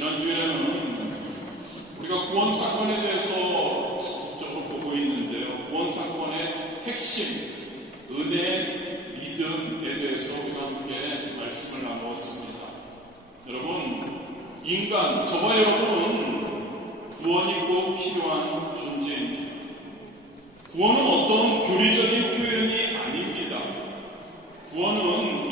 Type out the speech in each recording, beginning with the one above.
지난주에는 우리가 구원 사건에 대해서 적극적으로 보고 있는데요. 구원 사건의 핵심, 은혜, 믿음에 대해서 우리가 함께 말씀을 나누었습니다. 여러분, 인간, 저와 여러분은 구원이 꼭 필요한 존재입니다. 구원은 어떤 교리적인 표현이 아닙니다. 구원은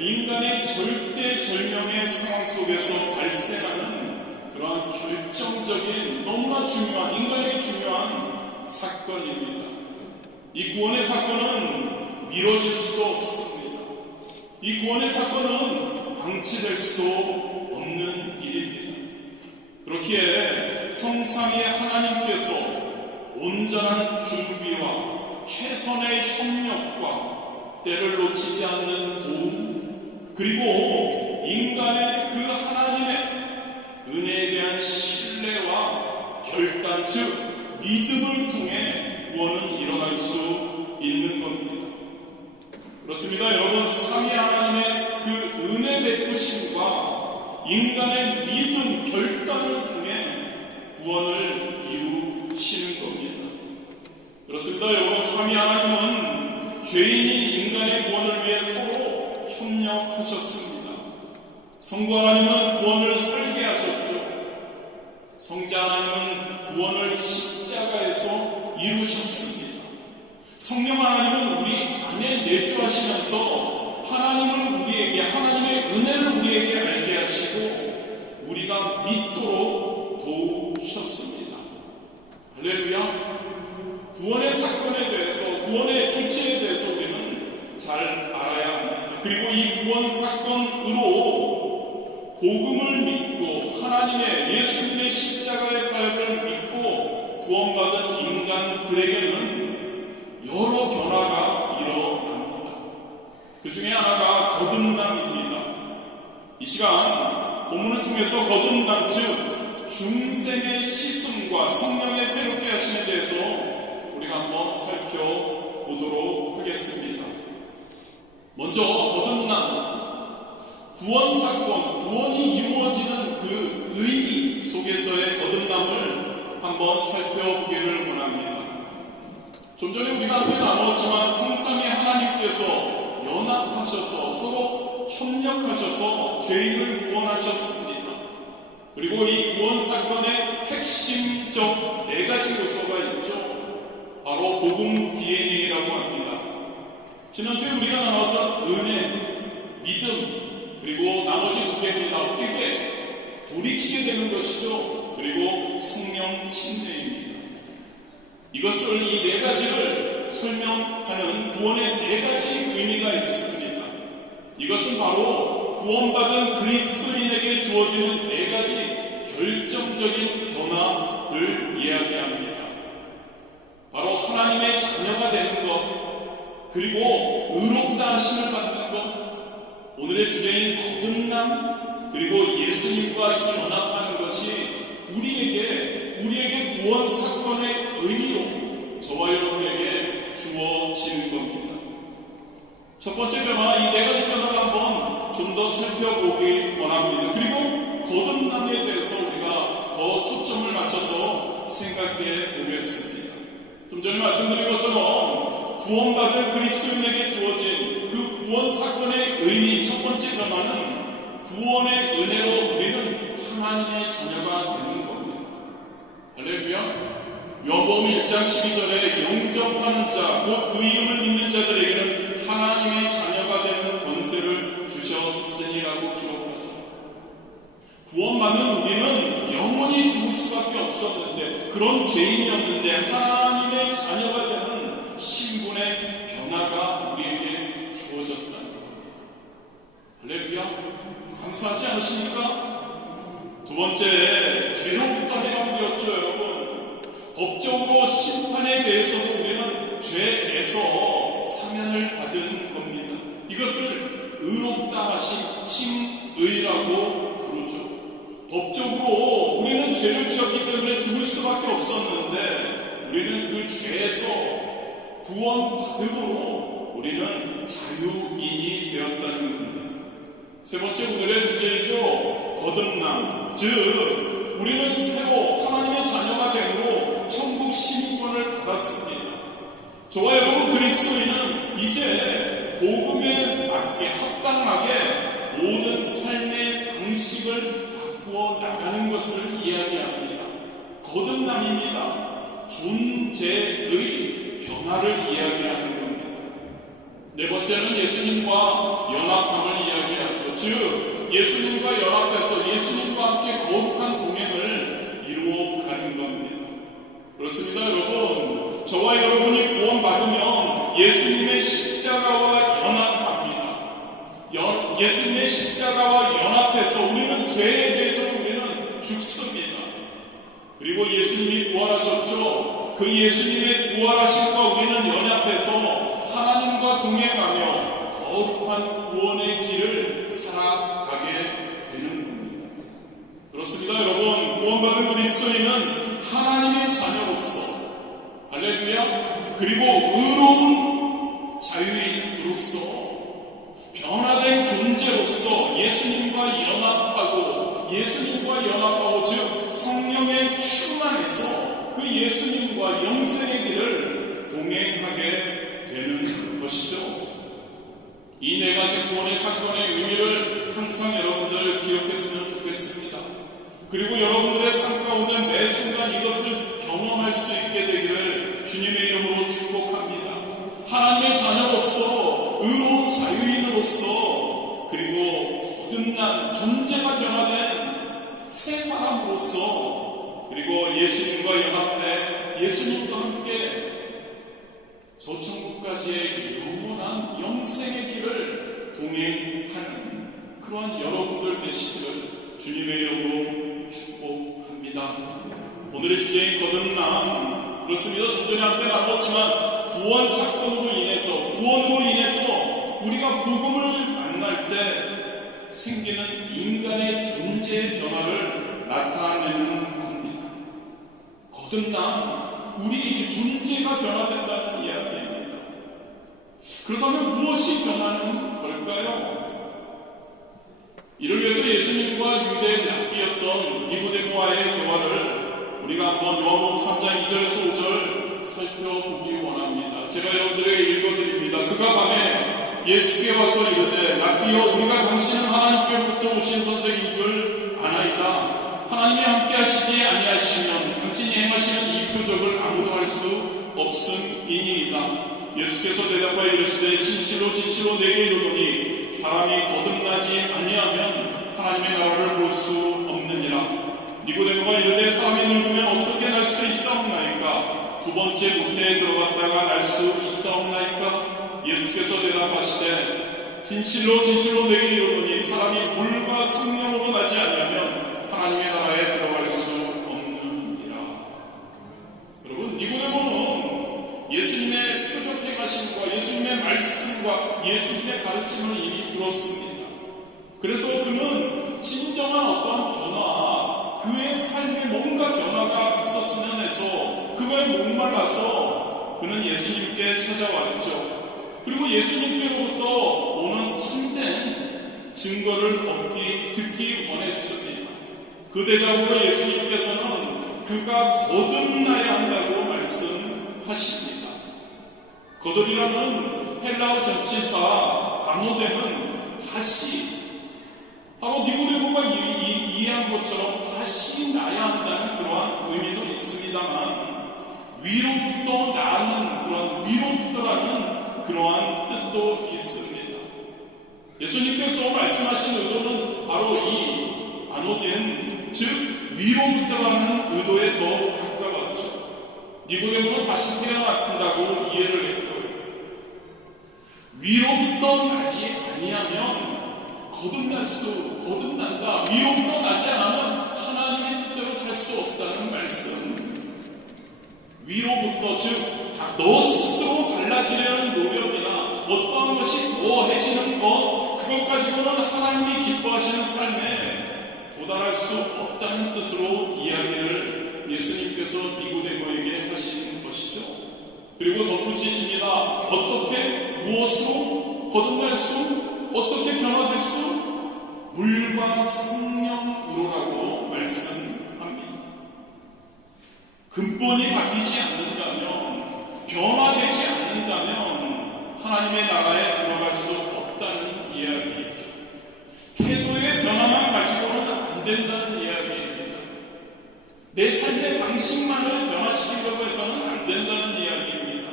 인간의 절대절명의 상황 속에서 발생하는 그러한 결정적인, 너무나 중요한, 인간에게 중요한 사건입니다. 이 구원의 사건은 미뤄질 수도 없습니다. 이 구원의 사건은 방치될 수도 없는 일입니다. 그렇기에 성삼위의 하나님께서 온전한 준비와 최선의 협력과 때를 놓치지 않는 도움, 그리고 인간의 그 하나님의 은혜에 대한 신뢰와 결단, 즉 믿음을 통해 구원은 일어날 수 있는 겁니다. 그렇습니다. 여러분, 삼위 하나님의 그 은혜 베푸심과 인간의 믿음, 결단을 통해 구원을 이루시는 겁니다. 그렇습니다. 여러분, 삼위 하나님은 죄인인 인간의 구원을 위해 서로 협력하셨습니다. 성부 하나님은 구원을 설계하셨죠. 성자 하나님은 구원을 십자가에서 이루셨습니다. 성령 하나님은 우리 안에 내주하시면서 하나님의 은혜를 우리에게 알게 하시고 우리가 믿도록 도우셨습니다. 할렐루야. 구원의 사건에 대해서, 구원의 주체에 대해서 우리는 잘 알아야 합니다. 그리고 이 구원 사건으로 복음을 믿고 하나님의 예수님의 십자가의 사역을 믿고 구원받은 인간들에게는 여러 변화가 일어납니다. 그 중에 하나가 거듭남입니다. 이 시간 본문을 통해서 거듭남, 즉 중생의 씻음과 성령의 새롭게 하심에 대해서 우리가 한번 살펴보도록 하겠습니다. 먼저 거듭남, 구원 사건, 구원이 이루어지는 그 의미 속에서의 거듭남을 한번 살펴보기를 원합니다. 좀 전에 우리가 앞에 나누었지만 성삼위 하나님께서 연합하셔서 서로 협력하셔서 죄인을 구원하셨습니다. 그리고 이 구원 사건의 핵심적 네 가지 요소가 있죠. 바로 복음 DNA라고 합니다. 지난주에 우리가 나눴던 은혜, 믿음, 그리고 나머지 두 개입니다. 이게 돌이키게 되는 것이죠. 그리고 성령 침례입니다. 이것을, 이 네 가지를 설명하는 구원의 네 가지 의미가 있습니다. 이것은 바로 구원받은 그리스도인에게 주어지는 네 가지 결정적인 변화를 이야기합니다. 바로 하나님의 자녀가 되는 것, 그리고 의롭다 하심을 받는 것, 오늘의 주제인 거듭남, 그리고 예수님과 연합하는 것이 우리에게 구원 사건의 의미로 저와 여러분에게 주어지는 겁니다. 첫 번째 변화, 이 네 가지 변화를 한번 좀 더 살펴보기 원합니다. 그리고 거듭남에 대해서 우리가 더 초점을 맞춰서 생각해 보겠습니다. 좀 전에 말씀드린 것처럼 구원받은 그리스도인에게 주어진 그 구원 사건의 의미, 첫 번째 변화는 구원의 은혜로 우리는 하나님의 자녀가 되는 겁니다. 할렐루야. 요한복음 1장 12절에 영접하는 자, 곧 그 이름을 믿는 자들에게는 하나님의 자녀가 되는 권세를 주셨으니라고 기록하죠. 구원받는 우리는 영원히 죽을 수밖에 없었는데, 그런 죄인이었는데 하나님의 자녀가 되는 신분의 변화가 우리에게 주어졌다는 겁니다. 할렐루야. 감사하지 않으십니까? 두 번째, 죄로부터 해방되었죠, 여러분. 법적으로 심판에 대해서도 우리는 죄에서 사면을 받은 겁니다. 이것을 의롭다 하신 칭의라고 부르죠. 법적으로 우리는 죄를 지었기 때문에 죽을 수밖에 없었는데 우리는 그 죄에서 구원받음으로 우리는 자유인이 되었다는 겁니다. 세 번째 오늘의 주제이죠. 거듭남, 즉 우리는 새로 하나님의 자녀가 되므로 천국 시민권을 받았습니다. 저와 여러분 그리스도인은 이제 복음에 맞게 합당하게 모든 삶의 방식을 바꾸어 나가는 것을 이야기합니다. 거듭남입니다. 존재의 변화를 이야기하는 겁니다. 네 번째는 예수님과 연합함을 이야기하죠. 즉 예수님과 연합해서 예수님과 함께 거룩한 동행을 이루어 가는 겁니다. 그렇습니다, 여러분. 저와 여러분이 구원받으면 예수님의 십자가와 연합합니다. 예수님의 십자가와 연합해서 우리는 죄에 대해서 우리는 죽습니다. 그리고 예수님이 부활하셨죠. 그 예수님의 부활하심과 우리는 연합해서 하나님과 동행하며 거룩한 구원의 길을 살아가게 되는 겁니다. 그렇습니다, 여러분. 구원받은 그리스도인은 하나님의 자녀로서, 할렐루야, 그리고 의로운 자유인으로서 변화된 존재로서 예수님과 연합하고 즉 성령의 충만해서 그 예수님과 영생의 길을 동행하게 되는 것이죠. 이 네 가지 구원의 사건의 의미를 항상 여러분들 기억했으면 좋겠습니다. 그리고 여러분들의 삶 가운데 매 순간 이것을 경험할 수 있게 되기를 주님의 이름으로 축복합니다. 하나님의 자녀로서, 의로운 자유인으로서, 그리고 거듭난 존재가 변화된 새 사람으로서, 그리고 예수님과 연합해 예수님과 함께 저 천국까지의 영원한 영생의 길을 동행하는 그러한 여러분들 되시기를 주님의 이름으로 축복합니다. 오늘의 주제인 거듭남, 그렇습니다. 좀 전에 함께 나눴지만 구원 사건으로 인해서, 구원으로 인해서 우리가 복음을 만날 때 생기는 인간의 존재의 변화를 나타내는 겁니다. 거듭남, 우리 존재가 변화된다는 이야기입니다. 그렇다면 무엇이 변하는 걸까요? 이를 위해서 예수님과 유대 랍비였던 니고데모와의 대화를 우리가 한번 요한복음 3장 2절에서 5절 살펴보기 원합니다. 제가 여러분들에게 읽어드립니다. 그가 밤에 예수께 와서 이르되 랍비여, 우리가 당신은 하나님께로부터 오신 선생인 줄 아나이다. 하나님이 함께 하시지 아니하시면 당신이 행하시는 이 표적을 아무도 할 수 없음이니이다. 예수께서 대답하여 이르시되 진실로 진실로 내게 이르노니 사람이 거듭나지 아니하면 하나님의 나라를 볼 수 없느니라. 니고데모가 이르되 사람이 늙으면 어떻게 날 수 있사옵나이까? 두 번째 묵대에 들어갔다가 날 수 있사옵나이까? 예수께서 대답하시되 진실로 진실로 내게 이르노니 사람이 물과 성령으로 나지 아니하면 하나님의 나라에 들어갈 수 없느니라. 여러분, 니고데모는 예수님의 표적 행하심과 예수님의 말씀과 예수님의 가르침을 이미 들었습니다. 그래서 그는 진정한 어떤 변화, 그의 삶에 뭔가 변화가 있었으면 해서 그거에 목말라서 그는 예수님께 찾아왔죠. 그리고 예수님께로부터 오는 참된 증거를 듣기 원했습니다. 그 대답으로 예수님께서는 그가 거듭나야 한다고 말씀하십니다. 거듭이라는 헬라어 접지사 아노데는 다시, 바로 니고데모가 이해한 것처럼 다시 나야 한다는 그러한 의미도 있습니다만 위로부터 나는 그런 위로부터라는 그러한 뜻도 있습니다. 예수님께서 말씀하신 의도는 바로 이 아노덴, 즉 위로부터라는 의도에 더 가까웠죠. 니고데모는 다시 태어난다고 이해를 했고요. 위로부터 나지 아니하면 거듭난다. 위로부터 나지 않으면 하나님의 뜻대로 살 수 없다는 말씀. 위로부터, 즉 너 스스로 달라지려는 노력이나 어떠한 것이 더해지는 것, 그것 가지고는 하나님이 기뻐하시는 삶에 도달할 수 없다는 뜻으로 이야기를 예수님께서 니고데모에게 하신 것이죠. 그리고 덧붙이십니다. 어떻게, 무엇으로 거듭날 수, 어떻게 변화될 수? 물과 성령 근본이 바뀌지 않는다면, 변화되지 않는다면 하나님의 나라에 들어갈 수 없다는 이야기이죠. 태도의 변화만 가지고는 안 된다는 이야기입니다. 내 삶의 방식만을 변화시키려고 해서는 안 된다는 이야기입니다.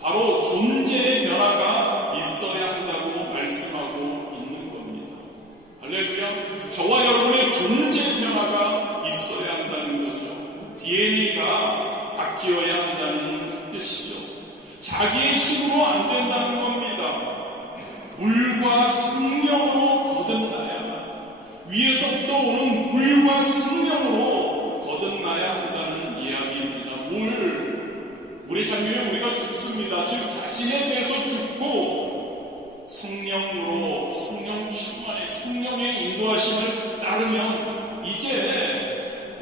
바로 존재의 변화가 있어야 한다고 말씀하고 있는 겁니다. 할렐루야. 저와 여러분의 존재 변화가 있어야 한다는 거죠. DNA가 바뀌어야 한다는 뜻이죠. 자기의 힘으로 안 된다는 겁니다. 물과 성령으로 거듭나야, 위에서부터 오는 물과 성령으로 거듭나야 한다는 이야기입니다. 물의 장면에 우리가 죽습니다. 즉 자신에 대해서 죽고 성령으로, 성령 충만의 성령의 인도하심을 따르면 이제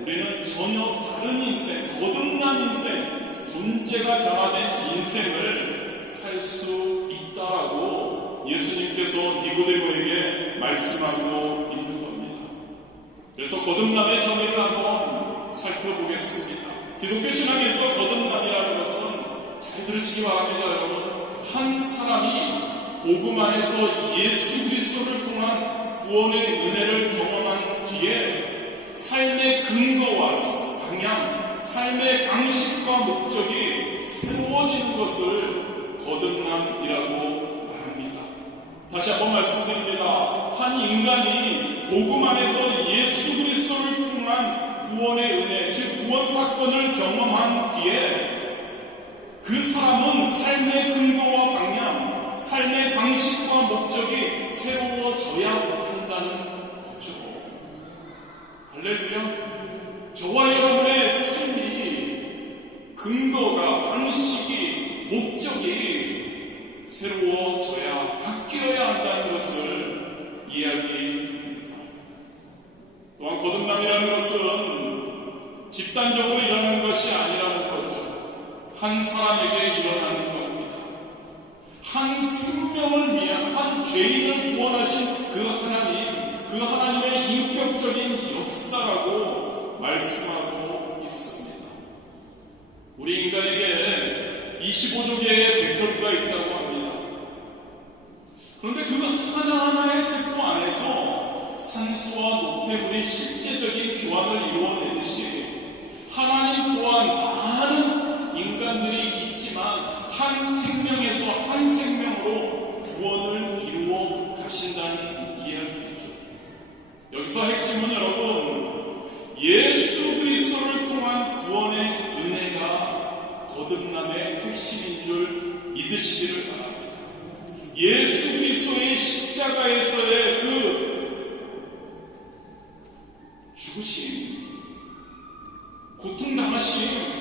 우리는 전혀 다른 인생, 거듭난 인생, 존재가 변화된 인생을 살 수 있다라고 예수님께서 니고데모에게 말씀하고 있는 겁니다. 그래서 거듭남의 정의를 한번 살펴보겠습니다. 기독교 신앙에서 거듭남이라는 것은, 잘 들으시기 바랍니다, 여러분. 한 사람이 복음 안에서 예수 그리스도를 통한 구원의 은혜를 경험한 뒤에 삶의 근거와 방향, 삶의 방식과 목적이 새로워지는 것을 거듭남이라고 말합니다. 다시 한번 말씀드립니다. 한 인간이 복음 안에서 예수 그리스도를 통한 구원의 은혜, 즉 구원 사건을 경험한 뒤에 그 사람은 삶의 근거와 방향, 삶의 방식과 목적이 새로워져야 한다는 거죠. 할렐루야. 저와 여러분의 삶이 근거가, 방식이, 목적이 새로워져야, 바뀌어야 한다는 것을 이야기합니다. 또한 거듭남이라는 것은 집단적으로 일어나는 것이 아니라는 거죠. 한 사람에게 일어나는 겁니다. 한 생명을 위한, 한 죄인을 구원하신 그 하나님, 그 하나님의 인격적인 역사라고 말씀하고 있습니다. 우리 인간에게 25조개의 백혈구가 있다고 합니다. 그런데 그 하나하나의 세포 안에서 산소와 노폐물이 실제적인 교환을 이루어내듯이 하나님 또한 많은 인간들이 있지만 한 생명에서 한 생명으로 구원을 이루어 가신다는 이야기이죠. 여기서 핵심은 여러분, 예수 그리스도를 통한 구원의 은혜가 거듭남의 핵심인 줄 믿으시기를 바랍니다. 예수 그리스도의 십자가에서의 그 죽으심, 고통당하심,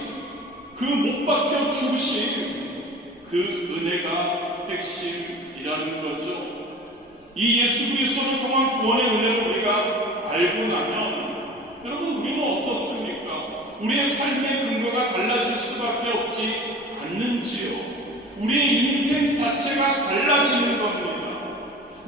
그 못 박혀 죽으심, 그 은혜가 핵심이라는 거죠. 이 예수 그리스도를 통한 구원의 은혜를 우리가 알고 나면 여러분, 우리는 어떻습니까? 우리의 삶의 근거가 달라질 수밖에 없지 않는지요. 우리의 인생 자체가 달라지는 겁니다.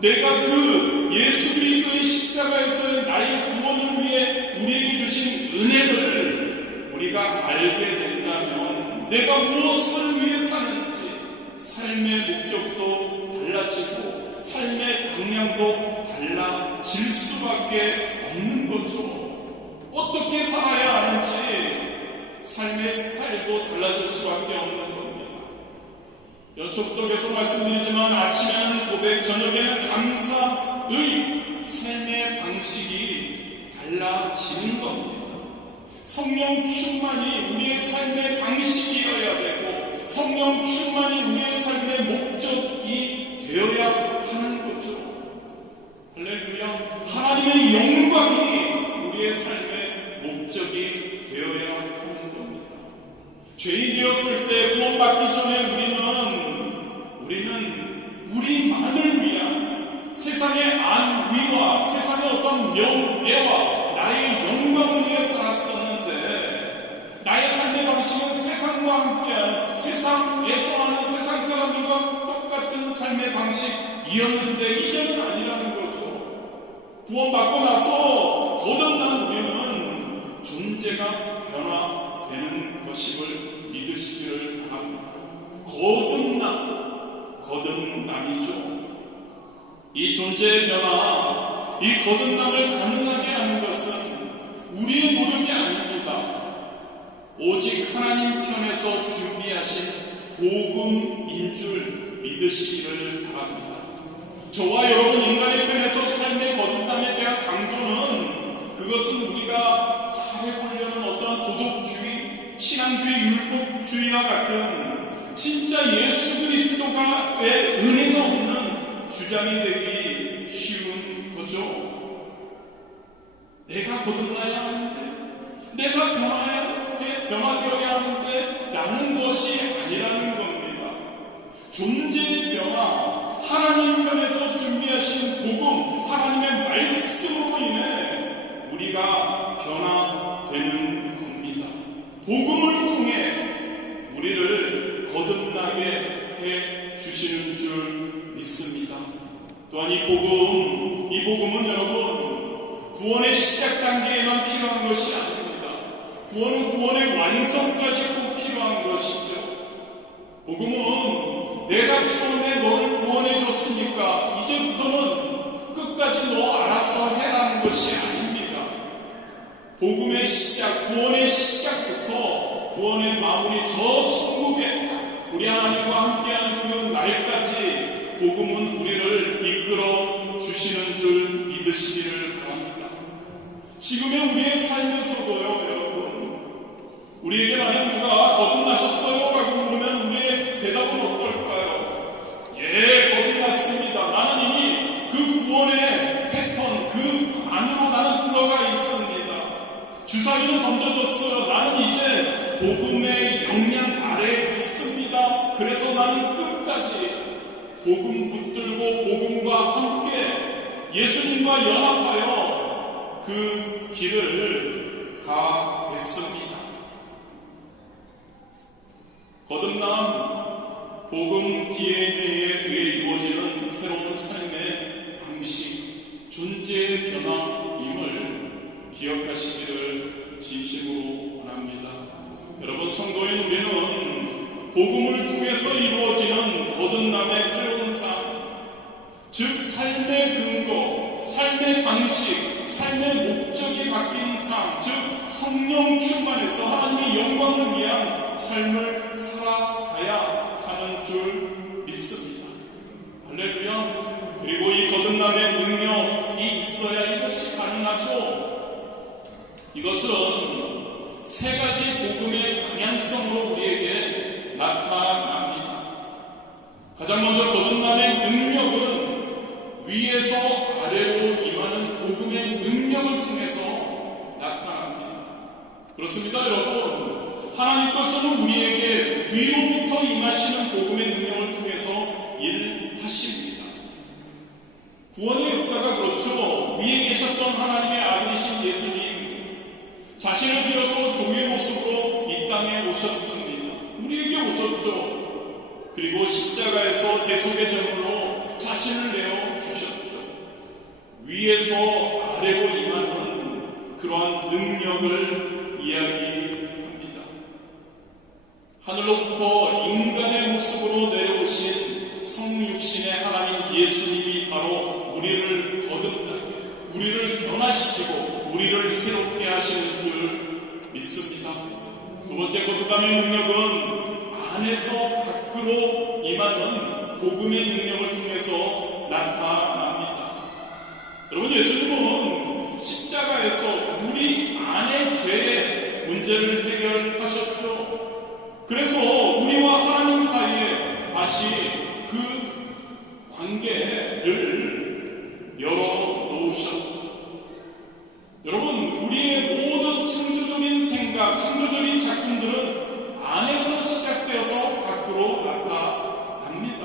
내가 그 예수 그리스도의 십자가에서의 나의 구원을 위해 우리에게 주신 은혜를 우리가 알게 된다면 내가 무엇을 위해 사는지 삶의 목적도 달라지고 삶의 방향도 달라질 수밖에 없는 거죠. 어떻게 살아야 하는지 삶의 스타일도 달라질 수밖에 없는 겁니다. 연초부터 계속 말씀드리지만 아침에는 고백, 저녁에는 감사의 삶의 방식이 달라지는 겁니다. 성령 충만이 우리의 삶의 방식이어야 되고 성령 충만이 우리의 삶의 목적이 되어야 하는 거죠. 할렐루야. 하나님의 영광이 우리의 삶의 목적이 되어야 하는 겁니다. 죄인 되었을 때 구원받기 전에 우리는 우리만을 위한 세상의 안위와 세상의 어떤 명예와 나의 영광을 위해 살았었는데 나의 삶의 방식은 세상과 함께하는, 세상에서 하는 세상 사람들과 똑같은 삶의 방식이었는데 이제는 아니라는 거죠. 구원받고 나서 거듭난 우리는 존재가 변화되는 것입니다. 거듭남을 가능하게 하는 것은 우리의 노력이 아닙니다. 오직 하나님 편에서 준비하신 복음인 줄 믿으시기를 바랍니다. 저와 여러분 인간의 편에서 삶의 거듭남에 대한 강조는 그것은 우리가 잘해보려는 어떠한 도덕주의, 신앙주의, 율법주의와 같은 진짜 예수 그리스도가의 은혜가 없는 주장이 되기 쉬운 거죠. 내가 거듭나야 하는데, 내가 변화되어야 하는데 라는 것이 아니라는 겁니다. 존재의 변화, 하나님 편에서 준비하신 복음, 하나님의 말씀으로 인해 우리가 변화되는 겁니다. 복음을 통해 우리를 거듭나게 해 주시는 줄 믿습니다. 또한 이 복음은 여러분 구원의 시작 단계에만 필요한 것이 아닙니다. 구원은 구원의 완성까지 꼭 필요한 것이죠. 복음은 내가 처음에 너를 구원해 줬으니까 이제부터는 끝까지 너 알아서 해라는 것이 아닙니다. 복음의 시작, 구원의 시작부터 구원의 마무리, 저 천국에 우리 하나님과 함께하는 그 날까지 복음은 우리를 이끌어 주시는 줄 믿으시기를 바랍니다. 지금의 우리의 삶에서도요, 여러분, 우리에게 만약 누가 거듭나셨어요? 라고 물으면 우리의 대답은 어떨까요? 예, 거듭났습니다. 나는 이미 그 구원의 패턴, 그 안으로 나는 들어가 있습니다. 주사위는 던져줬어요. 나는 이제 복음의 영향 아래에 있습니다. 그래서 나는 끝까지 복음 붙들고 복음과 함께 예수님과 연합하여 그 길을 가겠습니다. 거듭남, 복음 DNA에 의해 이루어지는 새로운 삶의 방식, 존재의 변화임을 기억하시기를 진심으로 원합니다. 여러분, 성도인 우리는 복음을 통해서 이루어지는 거듭남의 새로운 삶, 즉 삶의 근거, 삶의 방식, 삶의 목적이 바뀐 삶, 즉 성령 충만해서 하나님의 영광을 위한 삶을 살아가야 하는 줄 믿습니다. 할렐루야. 그리고 이 거듭남의 능력이 있어야 이것이 가능하죠. 이것은 세 가지 복음의 방향성으로 우리에게 나타납니다. 가장 먼저 거듭남의 능력은 위에서 아래로 임하는 복음의 능력을 통해서 나타납니다. 그렇습니다, 여러분. 하나님께서는 우리에게 위로부터 임하시는 복음의 능력을 통해서 일하십니다. 구원의 역사가 그렇죠. 위에 계셨던 하나님의 아들이신 예수님, 자신을 비워서 종의 모습으로 이 땅에 오셨습니다. 우리에게 오셨죠. 그리고 십자가에서 대속의 제물로 자신을 내어 주셨죠. 위에서 아래로 임하는 그러한 능력을 이야기합니다. 하늘로부터 인간의 모습으로 내려오신 성육신의 하나님 예수님이 바로 우리를 거듭나게, 우리를 변화시키고 우리를 새롭게 하시는 줄 믿습니다. 두 번째 거듭남의 능력은 안에서 밖으로 임하는 복음의 능력을 통해서 나타납니다. 여러분, 예수님은 십자가에서 우리 안의 죄의 문제를 해결하셨죠. 그래서 우리와 하나님 사이에 다시 그 관계를 열어놓으셨습니다. 여러분, 우리의 모든 창조적인 생각, 창조적인 작품들은 안에서 시작되어서 밖으로 나타납니다.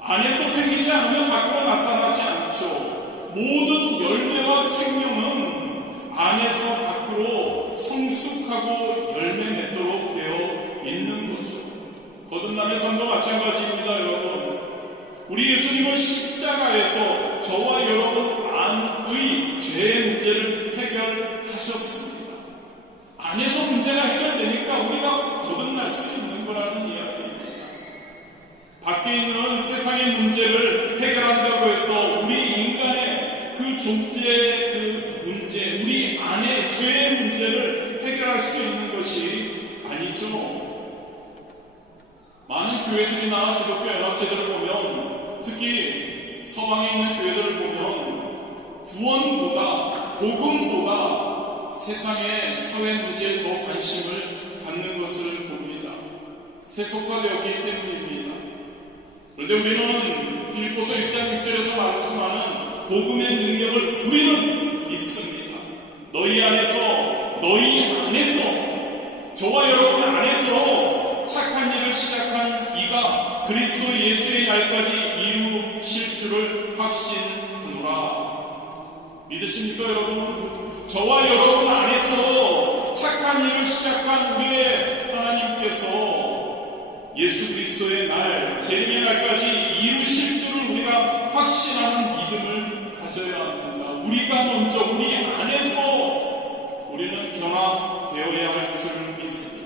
안에서 생기지 않으면 밖으로 나타나지 않죠. 모든 열매와 생명은 안에서 밖으로 성숙하고 열매 맺도록 되어 있는 거죠. 거듭남의 삶도 마찬가지입니다, 여러분. 우리 예수님은 십자가에서 저와 여러분 안의 죄의 문제를 해결하셨습니다. 안에서 문제가 해결되니까 우리가 거듭날 수 있는 거라는 이야기입니다. 밖에 있는 세상의 문제를 해결한다고 해서 우리 인간의 그 그 존재의 그 문제, 우리 안에 죄의 문제를 해결할 수 있는 것이 아니죠. 많은 교회들이나 기독교 연합체들을 보면, 특히 서방에 있는 교회들을 보면 구원보다, 복음보다 세상의 사회 문제에 더 관심을 갖는 것을 봅니다. 세속화되었기 때문입니다. 그런데 우리는 빌립보서 1장 6절에서 말씀하는 복음의 능력을 우리는 믿습니다. 너희 안에서, 저와 여러분 안에서 착한 일을 시작한 이가 그리스도 예수의 날까지 이루실 줄을 확신하노라. 믿으십니까 여러분? 저와 여러분 안에서 착한 일을 시작한 우리의 하나님께서 예수 그리스도의 날, 재림의 날까지 이루실 줄을 우리가 확신하는 믿음을 가져야 합니다. 우리가 먼저 우리 안에서 우리는 변화되어야 할 줄 믿습니다.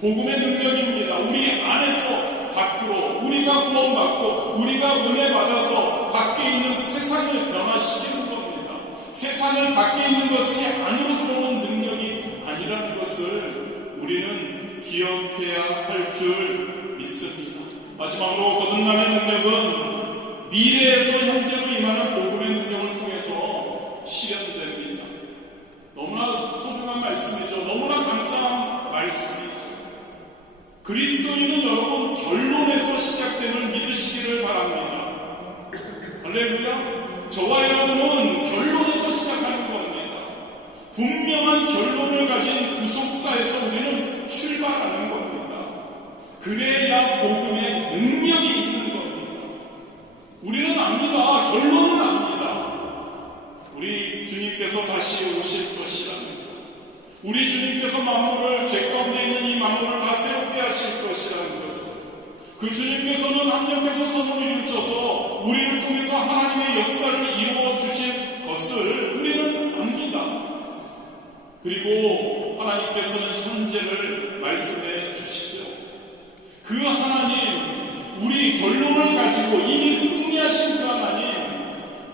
복음의 능력입니다. 우리 안에서 밖으로 우리가 구원받고 우리가 은혜 받아서 밖에 있는 세상을 변화시키는 겁니다. 세상을 밖에 있는 것이 안으로 들어오는 능력이 아니라는 것을 우리는 기억해야 할 줄 믿습니다. 마지막으로 거듭남의 능력은 미래에서 현재로 임하는 복음의 능력을 통해서 실현됩니다. 너무나 소중한 말씀이죠. 너무나 감사한 말씀이죠. 그리스도인은 여러분 결론에서 시작됨을 믿으시기를 바랍니다. 할렐루야. 저와 여러분은 결론에서 시작하는 겁니다. 분명한 결론을 가진 구속사에서 우리는 출발하는 겁니다. 그래야 복음의 능력이 있는 겁니다. 우리는 압니다. 결론은 압니다. 우리 주님께서 다시 오실 것이라는 것, 우리 주님께서 만물을, 죄 가운데 있는 이 만물을 다 새롭게 하실 것이라는 것을, 그 주님께서는 합력해서 선을 이루셔서 우리를 통해서 하나님의 역사를 이루어 주실 것을 우리는 압니다. 그리고 하나님께서는 현재를 말씀해 주시죠. 그 하나님, 우리 결론을 가지고 이미 승리하신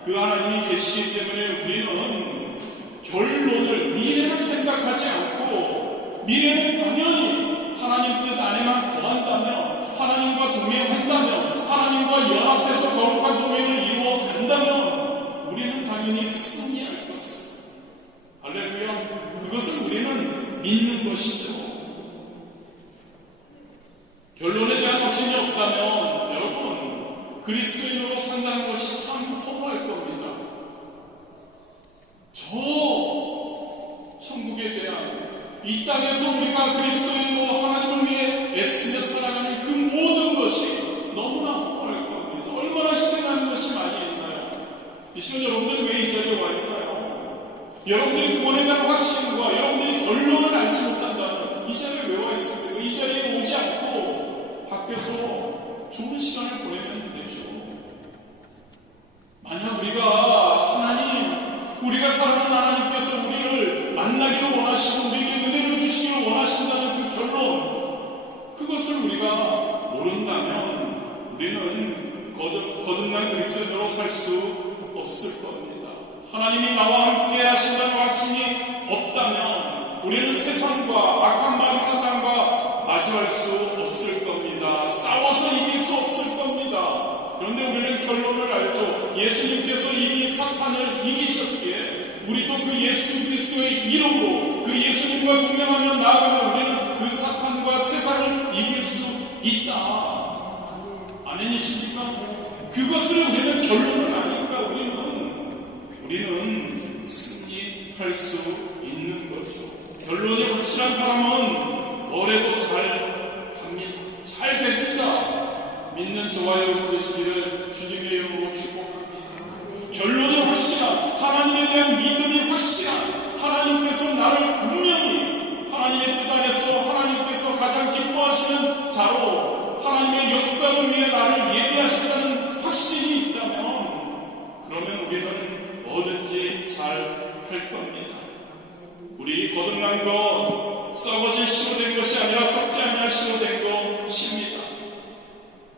그 하나님이 계시기 때문에 우리는 결론을, 미래를 생각하지 않고, 미래는 당연히 하나님 뜻 안에만 거한다면, 하나님과 동행한다면, 하나님과 연합해서 거룩한 동행을 이루어 간다면 우리는 당연히 승리할 것을, 할렐루야, 그것을 우리는 믿는 것이죠. 결론에 대한 확신이 없다면 여러분 그리스도인으로 산다는 것이 참 허무할 겁니다. 저 천국에 대한, 이 땅에서 우리가 그리스도인으로 하나님을 위해 애쓰며 살아가는 그 모든 것이 너무나 허무할 겁니다. 얼마나 희생하는 것이 많이 있나요? 이 시간 여러분들 왜 이 자리에 와 있나요? 여러분들이 구원에 대한 확신과 여러분들이 결론을 알지 못한다면 이 자리에 왜 와 있습니까? 이 자리에 오지 않고 밖에서 좋은 시간을 보내면 되죠. 만약 우리가 사랑하는 하나님께서 우리를 만나기를 원하시고 우리에게 은혜를 주시기를 원하신다는 그 결론, 그것을 우리가 모른다면 우리는 거듭난 그리스도인으로 살 수 없을 겁니다. 하나님이 나와 함께 하신다는 확신이 없다면 우리는 세상과 악한 마귀 사탄과 마주할 수 없을 겁니다. 싸워서 이길 수 없을 겁니다. 그런데 우리는 결론을 알죠. 예수님께서 이미 사탄을 이기셨기에 우리도 그 예수 그리스도의 이름으로 그 예수님과 동행하며 나아가면 우리는 그 사탄과 세상을 이길 수 있다. 아멘이십니까? 그것을 우리는 결론을 아니까 우리는 승리할 수 있는 거죠. 결론이 확실한 사람은 뭐래도 잘 합니다. 잘 됩니다. 믿는 저와 여러분 되시기를 주님의 이름으로 축복합니다. 결론이 확실한, 하나님에 대한 믿음이 확실한, 하나님께서 나를 분명히 하나님의 뜻 안에서 하나님께서 가장 기뻐하시는 자로 하나님의 역사를 위해 나를 예비하셨다는 확신이 있다면 그러면 우리는 뭐든지 잘 할 겁니다. 우리 거듭난 것 썩어질 시로 된 것이 아니라 썩지 아니할 시로 된 것입니다.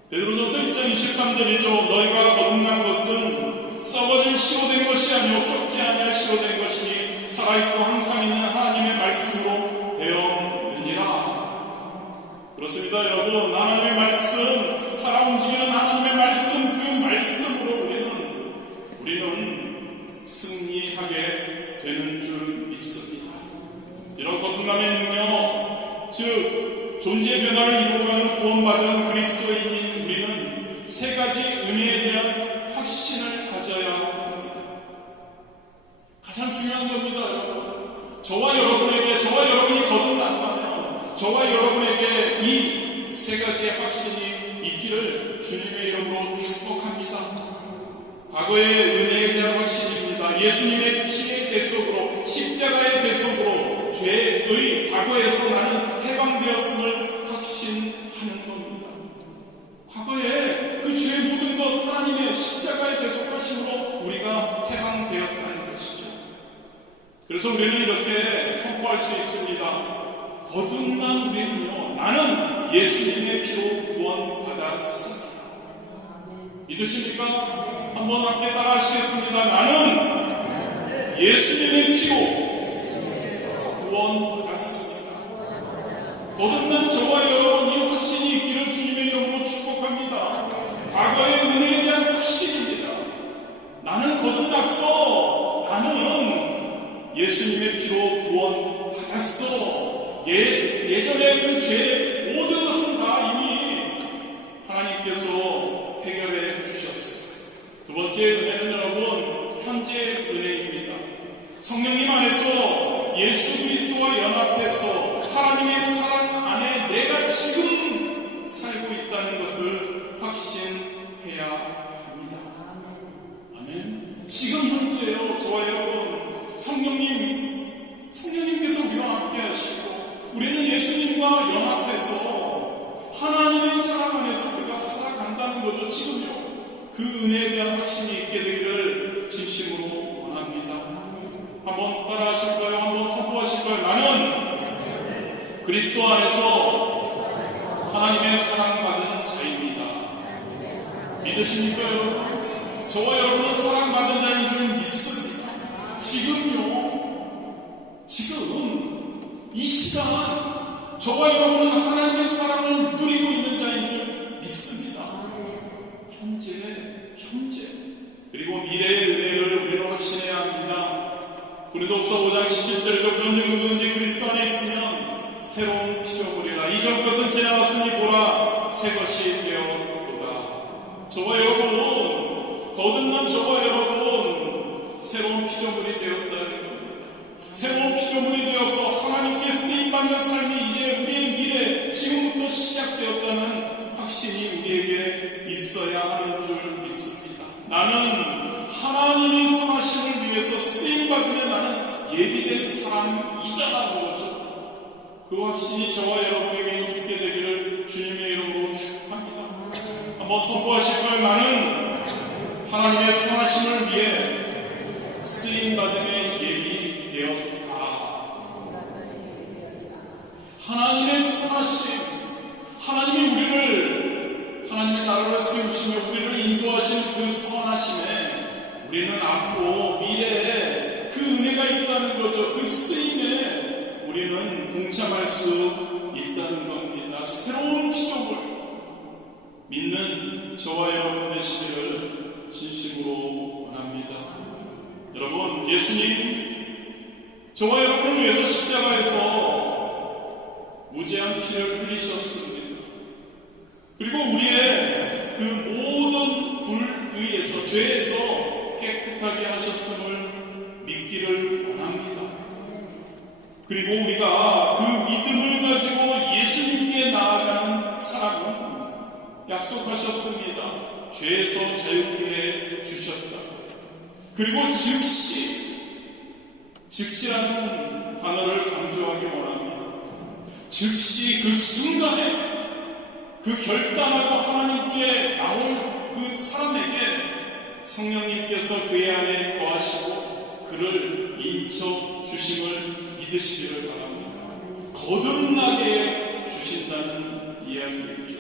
베드로전서 1장 23절이죠. 너희가 거듭난 것은 썩어질 씨로 된 것이 아니요 썩지 아니할 씨로 된 것이니 살아있고 항상 있는 하나님의 말씀으로 되었느니라. 그렇습니다, 여러분. 하나님의 말씀, 살아 움직이는 하나님의 말씀, 그 말씀으로 우리는 승리하게 되는 줄 믿습니다. 이런 거듭남의 능력, 즉 존재의 변화를 이루어가는 구원받은 그리스도인인 우리는 세 가지 은혜에 대한 확신을 가져야 합니다. 가장 중요한 겁니다, 여러분. 저와 여러분이 거듭난다면 저와 여러분에게 이 세 가지의 확신이 있기를 주님의 이름으로 축복합니다. 과거의 은혜에 대한 확신입니다. 예수님의 피의 대속으로, 십자가의 대속으로 죄의 과거에서 나는 해방되었음을 확신하는 겁니다. 과거에 그 죄의 모든 것 하나님의 십자가의 대속하심으로 우리가 해방되었다는 것이죠. 그래서 우리는 이렇게 선포할 수 있습니다. 거듭난 우리는요, 나는 예수님의 피로 구원받았습니다. 믿으십니까? 한번 함께 따라 하시겠습니다. 나는 예수님의 피로 구원받았습니다. 거듭난 저와 여러분 이 확신이 있기를 주님의 이름으로 축복합니다. 과거의 은혜에 대한 확신입니다. 나는 거듭났어. 나는 예수님의 피로 구원받았어. 예전에 그 죄의 모든 것은 다 이미 하나님께서 해결해 주셨어요. 두 번째 은혜는 여러분, 현재 은혜입니다. 성령님 안에서 예수 그리스도와 연합해서 하나님의 사랑 안에 내가 지금 살고 있다는 것을 확신해야 합니다. 아멘. 지금 현재요, 저와 여러분, 성령님께서 우리와 함께 하시고 우리는 예수님과 연합해서 하나님의 사랑 안에서 우리가 살아간다는 거죠. 지금요. 그 은혜에 대한 확신이 있게 되기를 진심으로 원합니다. 한번 따라 하실까요? 한번 선포하실까요? 나는 그리스도 안에서 하나님의 사랑받은 자입니다. 믿으십니까요? 저와 여러분은 사랑받은 자인 줄 믿습니다. 지금 이 시간 저와 여러분은 하나님의 사랑을 누리고 있는 자인 줄 믿습니다. 현재 그리고 미래의 은혜를 우리는 확신해야 합니다. 고린도후서 5장 17절에도 그런 누구든지 그리스도 안에 있으면 새로운 피조물이라 이전 것은 지나갔으니 보라 새 것이 되었도다. 저와 여러분, 거듭난 저와 여러분 새로운 피조물이 되었다는 겁니다. 새로운 피조물이 되어서 하나님께 쓰임받는 삶이 이제 우리의 미래, 지금부터 시작되었다는 확신이 우리에게 있어야 하는 줄 믿습니다. 나는 하나님의 선하심을 위해서 쓰임받으며 나는 예비된 사람이다라는 거죠. 그 확신이 저와 여러분에게 있게 되기를 주님의 이름으로 축복합니다. 한번 선포하실까요? 나는 하나님의 선하심을 위해 쓰임받음에 예비되었다. 하나님의 선하심, 하나님이 우리를, 하나님의 나라를 세우시며 우리를 인도하시는 그 선하심에 우리는 앞으로 미래에 그 은혜가 있다는 거죠. 그 쓰임에 우리는 동참할 수 있다는 겁니다. 새로운 피조물, 믿는 저와 여러분 되시기를 진심으로 원합니다. 여러분, 예수님 저와 여러분을 위해서 십자가에서 무제한 피를 흘리셨습니다. 그리고 우리의 그 모든 불의에서, 죄에서 깨끗하게 하셨음을 믿기를 원합니다. 그리고 우리가 그 믿음을 가지고 예수님께 나아가는 사람은 약속하셨습니다. 죄에서 자유케 해 주셨다. 그리고 즉시라는 단어를 강조하기 원합니다. 즉시 그 순간에 그 결단하고 하나님께 나온 그 사람에게 성령님께서 그의 안에 거하시고 그를 인쳐 주심을 믿으시기를 바랍니다. 거듭나게 주신다는 이야기이죠.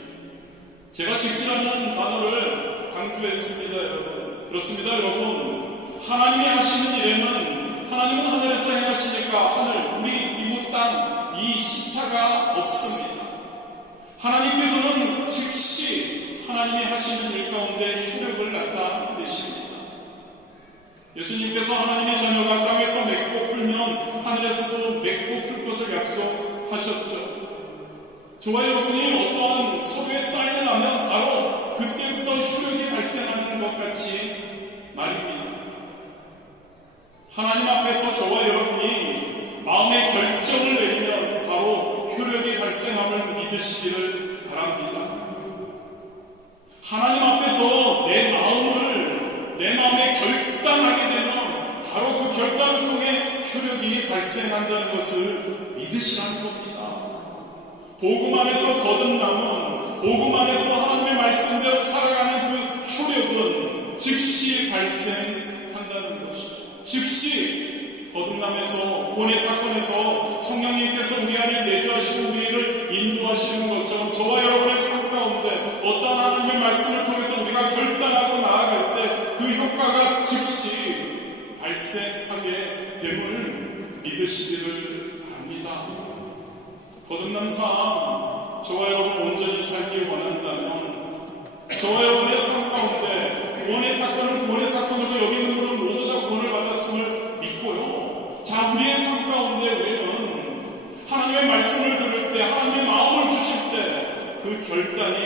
제가 즉시라는 단어를 강조했습니다, 여러분. 그렇습니다, 여러분. 하나님이 하시는 일에는 하나님은 하늘에서 행하시니까 하늘, 우리 이곳 땅, 이 시차가 없습니다. 하나님께서는 즉시 하나님이 하시는 일 가운데 효력을 나타내십니다. 예수님께서 하나님의 자녀가 땅에서 맺고 풀면 하늘에서도 맺고 풀 것을 약속하셨죠. 저와 여러분이 어떠한 서류에 사인을 하면 바로 그때부터 효력이 발생하는 것 같이 말입니다. 하나님 앞에서 저와 여러분이 마음의 결정을 내리면 바로 효력이 발생함을 믿으시기를 바랍니다. 하나님 앞에서 내 마음에 결단하게 되면 바로 그 결단을 통해 효력이 발생한다는 것을 믿으시라는 겁니다. 복음 안에서 거듭남은, 복음 안에서 하나님의 말씀대로 살아가는 그 효력은 즉시 발생한다는 것이죠. 즉시 거듭남에서, 구원의 사건에서 성령님께서 우리 안에 내주하시는 우리를 인도하시는 것처럼 저와 여러분의 삶 가운데 어떤 하나님의 말씀을 통해서 우리가 결단하고 나아갈 때 그 효과가 즉시 발생하게 됨을 믿으시기를 바랍니다. 거듭난 삶, 저와 여러분 온전히 살길 원한다면 저와 여러분의 삶 가운데 구원의 사건을 구원의 사건으로 여기는 분은 모두 다 구원을 받았음을 믿고요. 자, 우리의 삶 가운데 우리는 하나님의 말씀을 들을 때, 하나님의 마음을 주실 때 그 결단이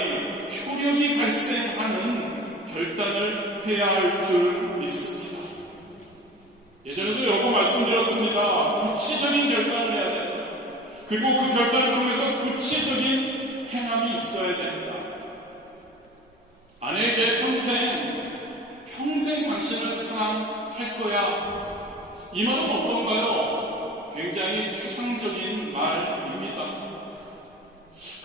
효력이 발생하는 결단을 해야 할 줄 믿습니다. 예전에도 여러 번 말씀드렸습니다. 구체적인 결단을 해야 된다. 그리고 그 결단을 통해서 구체적인 행함이 있어야 된다. 아내에게 평생 당신을 사랑할 거야. 이 말은 어떤가요? 굉장히 추상적인 말입니다.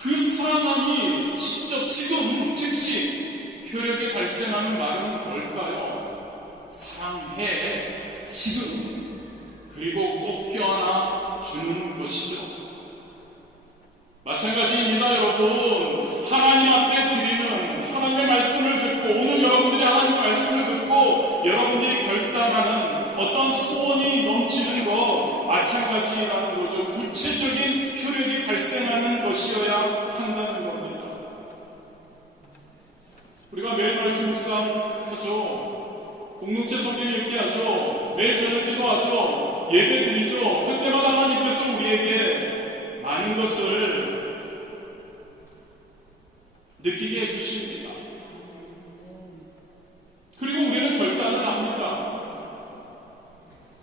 그 사랑함이 직접 지금 즉시 효력이 발생하는 말은 뭘까요? 사랑해, 지금, 그리고 꼭 껴안아 주는 것이죠. 마찬가지입니다, 여러분. 하나님 앞에 드리는 하나님의 말씀을 듣고, 오늘 여러분들이 하나님의 말씀을 듣고 여러분들이 결단하는 어떤 소원이 넘치는 것 마찬가지라는 거죠. 구체적인 효력이 발생하는 것이어야 한다는 겁니다. 우리가 매일 말씀 묵상하죠. 공동체 성경 읽기 하죠. 매일 저녁 기도하죠. 예배 드리죠. 그때마다 하나님께서 우리에게 많은 것을 느끼게 해주십니다. 그리고 우리는 결단을 합니다.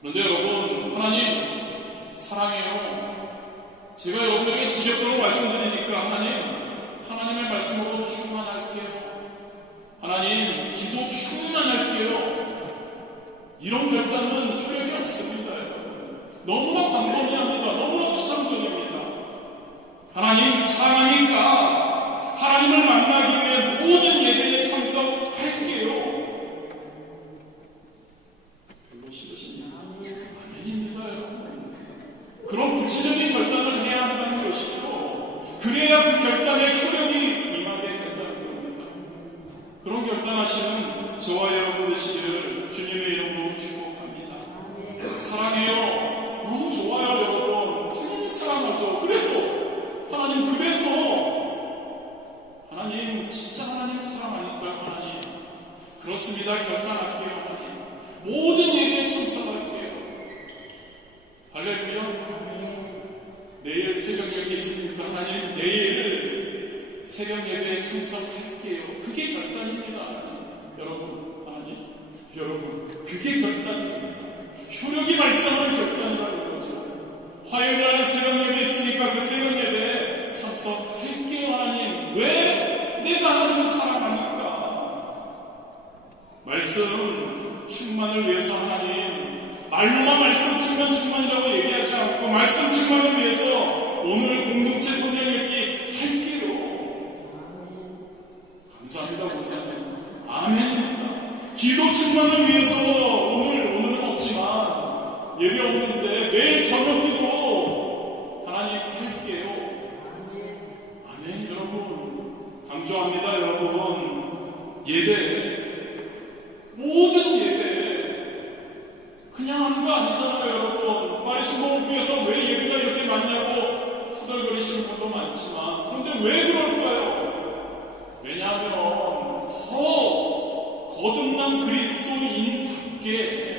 그런데 여러분, 하나님 사랑해요. 제가 여러분에게 지적으로 말씀드리니까 하나님의 말씀으로 충만할게요. 하나님 기도 충만할게요. 이런 결단은 효력이 없습니다. 너무나 광범위합니다. 너무나 추상적입니다. 하나님 사랑하니까 하나님을 만나기 위해 모든 예배에 참석할게요. 별로 싫으십니까? 아멘입니다, 여러분. 그런 구체적인 결단을 해야 한다는 것이죠. 그래야 그 결단의 효력이 임하게 된다는 겁니다. 그런 결단하시는 저와 여러분 되시기를 주님의 이름으로 축복합니다. 사랑해요. 너무 좋아요, 여러분. 당연히 사랑하죠. 하나님 진짜 하나님 사랑하니까요. 하나님 그렇습니다. 결단할게요. 하나님 모든 예배에 참석할게요. 할렐루야. 내일 새벽 예배 있습니다. 하나님 내일 새벽 예배에 참석할게요. 그게 결단입니다. 여러분 그게 결단입니다. 효력이 발생하는 결단이라는 거죠. 화요일날 새벽 예배 있으니까 그 새벽 예배에 참석할게요. 하나님 왜? 내가 하나님을 사랑하니까. 말씀 충만을 위해서 하나님 말로만 말씀 충만이라고 얘기하지 않고 말씀 충만을 위해서 오늘 공동체 성경 읽기 할게요. 감사합니다, 목사님. 아멘. 기도 충만을 위해서 오늘은 없지만 예배 없는데 매일 저녁 기도 하나님 할게요. 아멘. 여러분 강조합니다. 여러분 예배 모든 왜 그럴까요? 왜냐하면 더 거듭난 그리스도인답게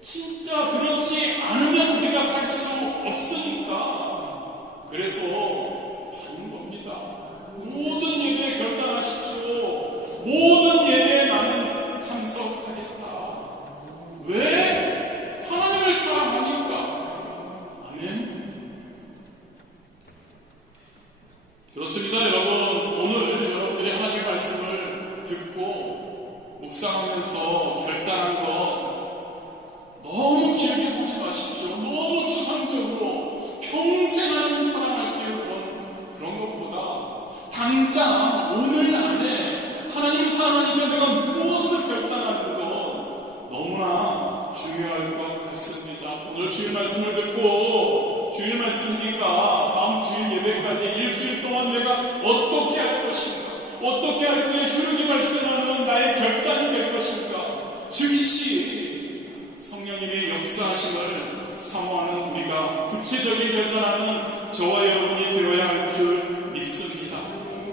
진짜 그렇지 않으면 우리가 살 수 없으니까 그래서 하는 겁니다. 모든 예배에 결단하십시오. 모든 예배에 나는 참석하겠다. 왜? 하나님을 사랑하니까. 아멘. 그렇습니다, 여러분. 오늘 여러분들이 하나님의 말씀을 듣고 묵상하면서 결단한 거 너무 길게 보지 마십시오. 너무 추상적으로 평생 하나님 사랑할게요. 그런 것보다 당장 오늘 안에 하나님 사랑하니까 내가 무엇을 결단하는 거 너무나 중요할 것 같습니다. 오늘 주일 말씀을 듣고 주일 말씀이니까 다음 주일 예배까지 일주일 동안 내가 어떻게 할 것인가, 어떻게 할 때 효력이 발생하는 나의 결단이 될 것인가, 즉시 성령님의 역사하심을 사모하는 우리가 구체적인 결단하는 저와 여러분이 되어야 할 줄 믿습니다.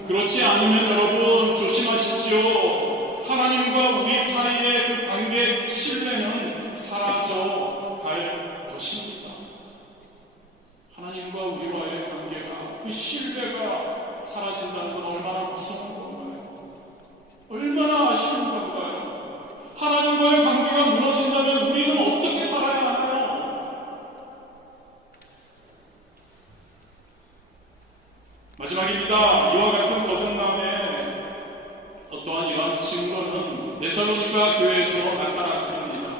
그렇지 않으면 여러분 조심하십시오. 하나님과 우리 사이의 그 관계 신뢰는 사라져 갈 것입니다. 하나님과 우리와의 관계가, 그 신뢰가 사라진다는 건 얼마나 무서운 건가요? 얼마나 아쉬운 건가요? 하나님과의 관계가 무너진다면 우리는 어떻게 살아야 하나요? 마지막입니다. 이와 같은 거듭남의 어떠한 이러한 증거는 데살로니가 교회에서 나타났습니다.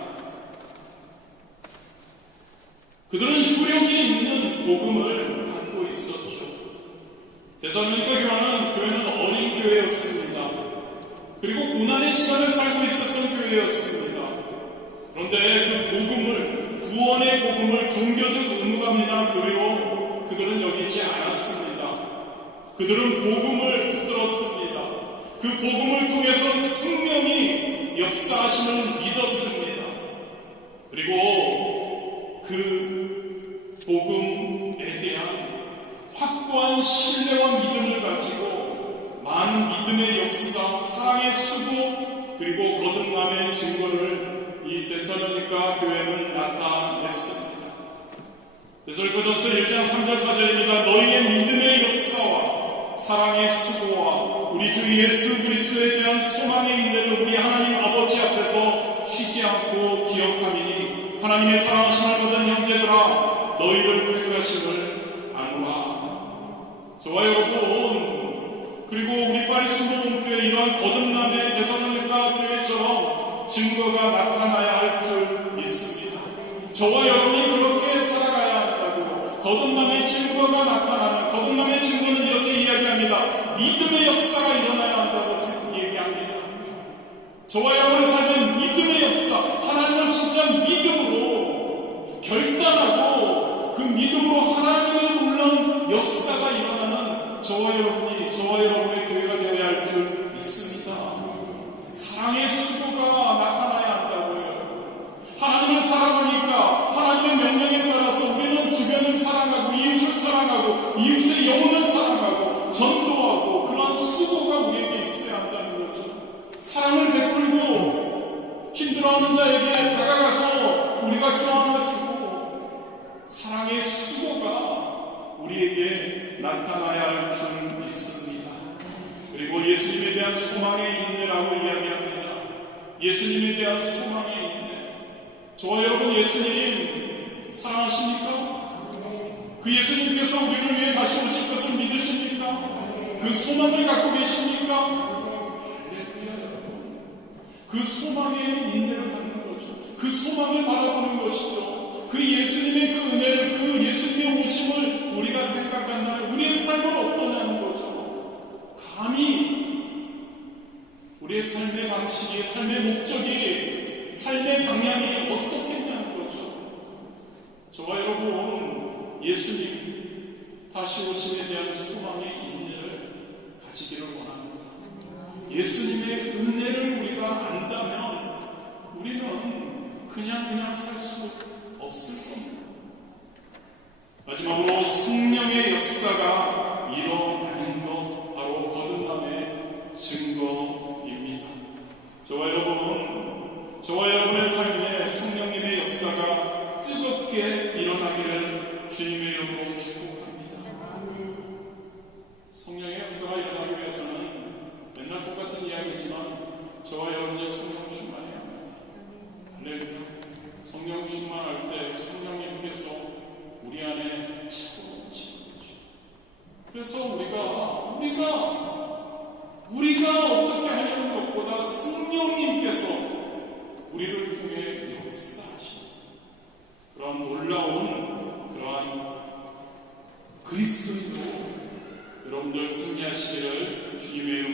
그들은 효력이 있는 복음을 갖고 있었죠. 데살로니가 교회는 어린 교회였습니다. 그리고 고난의 시간을 살고 있었던 교회였습니다. 그런데 그 복음을, 구원의 복음을 종교적 의무감이나 교리로 그들은 여기지 않았습니다. 그들은 복음을 붙들었습니다. 그 복음을 통해서 생명이 역사하심을 믿었습니다. 그리고 그 복음에 대한 확고한 신뢰와 믿음을 가지고 많은 믿음의 역사, 사랑의 수고, 그리고 거듭남의 증거를 이 데살로니가 교회는 나타냈습니다. 데살로니가전서 1장 3절 4절입니다. 너희의 믿음의 역사와 사랑의 수고와 우리 주 예수 그리스도에 대한 소망의 인내를 우리 하나님 아버지 앞에서 쉬지 않고 기억하리니 하나님의 사랑하심을 받은 형제들아 너희를 택하심을 아노라. 저와 여러분, 그리고 우리 파리순교회 이러한 거듭남의 데살로니가 교회처럼 증거가 나타나야 할 줄 믿습니다. 저와 여러분이 그렇게 살아가야 한다고. 거듭남의 증거가 나타나는, 거듭남의 증거는 이렇게 이야기합니다. 믿음의 역사가 일어나야 한다고 얘기합니다. 저와 여러분의 삶은 믿음의 역사, 하나님을 진짜 믿음으로 결단하고 그 믿음으로 하나님의 놀라운 역사가 일어나는 저와 여러분의 교회가 되어야 할 줄 믿습니다. 사랑의 수고가 나타나야 한다고요. 하나님을 사랑하니까 하나님의 명령에 따라서 우리는 주변을 사랑하고 이웃을 사랑하고 이웃의 영혼을 사랑하고 전도하고 그러한 수고가 우리에게 있어야 한다는 거죠. 사랑을 베풀고 힘들어하는 자에게 다가가서 우리가 껴안아주고 사랑의 수고가 우리에게 나타나야 할 줄 믿습니다. 그리고 예수님에 대한 소망의 인내라고 이야기합니다. 예수님에 대한 소망의 인내. 저와 여러분 예수님 사랑하십니까? 그 예수님께서 우리를 위해 다시 오실 것을 믿으십니까? 그 소망을 갖고 계십니까? 그 소망의 인내를 갖는 거죠. 그 소망을 바라보는 것이죠. 그 예수님의 그 은혜를, 그 예수님의 오심을 우리가 생각한다면 우리의 삶은 어떠냐는 거죠. 감히 우리의 삶의 방식이, 삶의 목적이, 삶의 방향이 어떻겠냐는 거죠. 저와 여러분 예수님 다시 오심에 대한 소망의 인내를 가지기를 원합니다. 예수님의 은혜를 우리가 안다면 우리는 그냥 살 수 없을 겁니다. 마지막으로 성령의 역사가 일어나야 새롭게 일어나기를 주님의 이름으로 축복합니다. 성령의 역사가 일어나기 위해서는 맨날 똑같은 이야기지만 저와 여러분의 성령 충만해야 합니다. 할렐루야. 성령 충만할 때 성령님께서 우리 안에 차고 넘치는 거죠. 그래서 우리가 어떻게 하려는 것보다 성령님께서 우리를 통해 역사하시는 그런 놀라운 그러한 그리스도인으로 여러분들 승리하시기를 주님의 이름으로